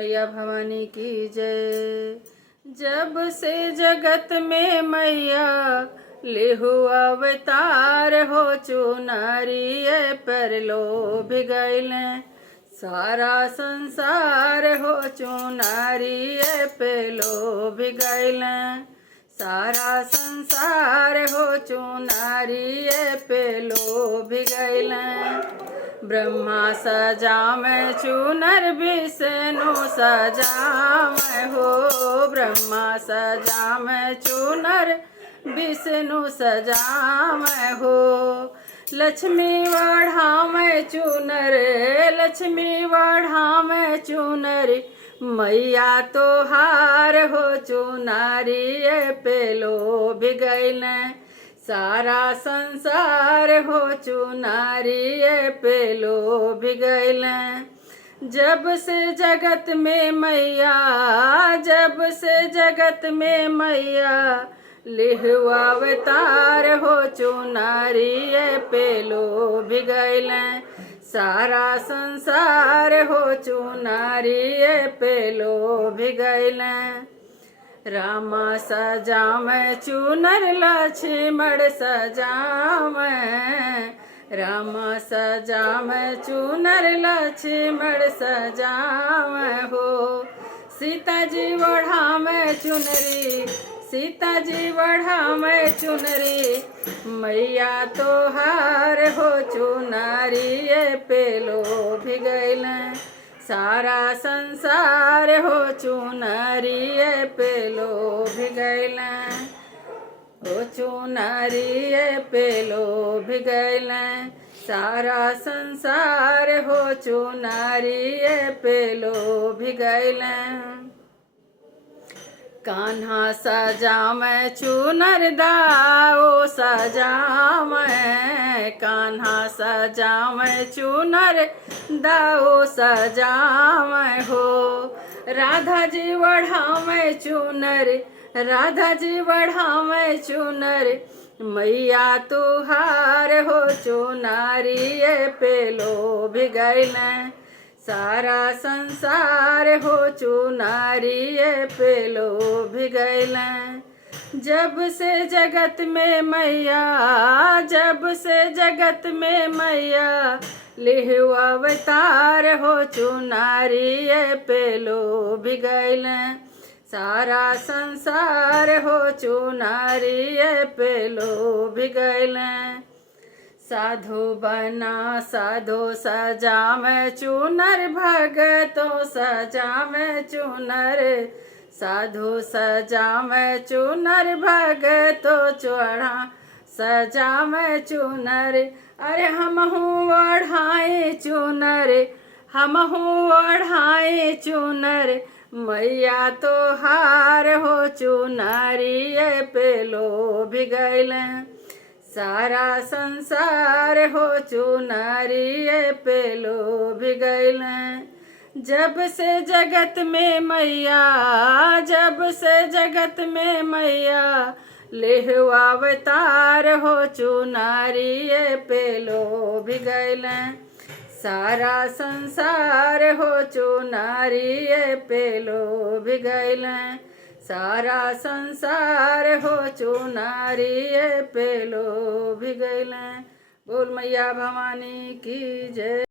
मैया भवानी की जय। जब से जगत में मैया लेहु अवतार हो चुनारी पर लोभ गईल सारा संसार हो चुनारी पे लोभ गईल सारा संसार हो चुनारी पे लोभ गईल ब्रह्मा सजाम चुनर विष्णु सजाम हो ब्रह्मा सजाम चुनर विष्णु सजाम हो लक्ष्मी वढ़ाम चुनर लक्ष्मी वढ़ाम चुनर मैया तो हार हो चुनारी पे लोभ गईल सारा संसार हो चुनारी पे लोभ गईल जब से जगत में मैया जब से जगत में मैया लिहु अवतार हो चुनारी पे लोभ गईल सारा संसार हो चुनारी पे लोभ गईल रामा सजाम चुनर लक्ष्मण सजाम रामा सजाम चुनर लक्ष्मण सजाम हो सीता जी वढ़ाम चुनरी सीता जी वढ़ाम चुनरी मैया तो हार हो चुनारी पे लोभ गईल सारा संसार हो चुनारी पे लोभ गईल हो चुनारी पे लोभ गईल सारा संसार हो चुनारी पे लोभ गईल कान्हा सजाम चुनर दाओ सजाम कान्हा सजाम चुनर दाओ सजाम हो राधा जी वढ़ाम चुनर राधा जी वढ़ाम चुनर मैया तुहार हो चुनारी पे लोभ गईल सारा संसार हो चुनारी पे लोभ गईल जब से जगत में मैया जब से जगत में मैया लिहु अवतार हो चुनारी पे लोभ गईल सारा संसार हो चुनारी पे लोभ गईल साधु बना साधो सजाम चुनर भगतो सजाम चुनर साधु सजाम चुनर भगतो चढ़ा सजाम चुनर अरे हमहू ओढ़ाए चुनर हमहू ओढ़ाए चुनर मैया तो हार हो चुनारी पे लोभ गईल सारा संसार हो चुनारी पे लोभ गईल जब से जगत में मैया जब से जगत में मैया लिहु अवतार हो चुनारी पे लोभ गईल सारा संसार हो चुनारी पे लोभ गईल सारा संसार हो चुनारी पे लोभ गईल बोल मैया भवानी की जय।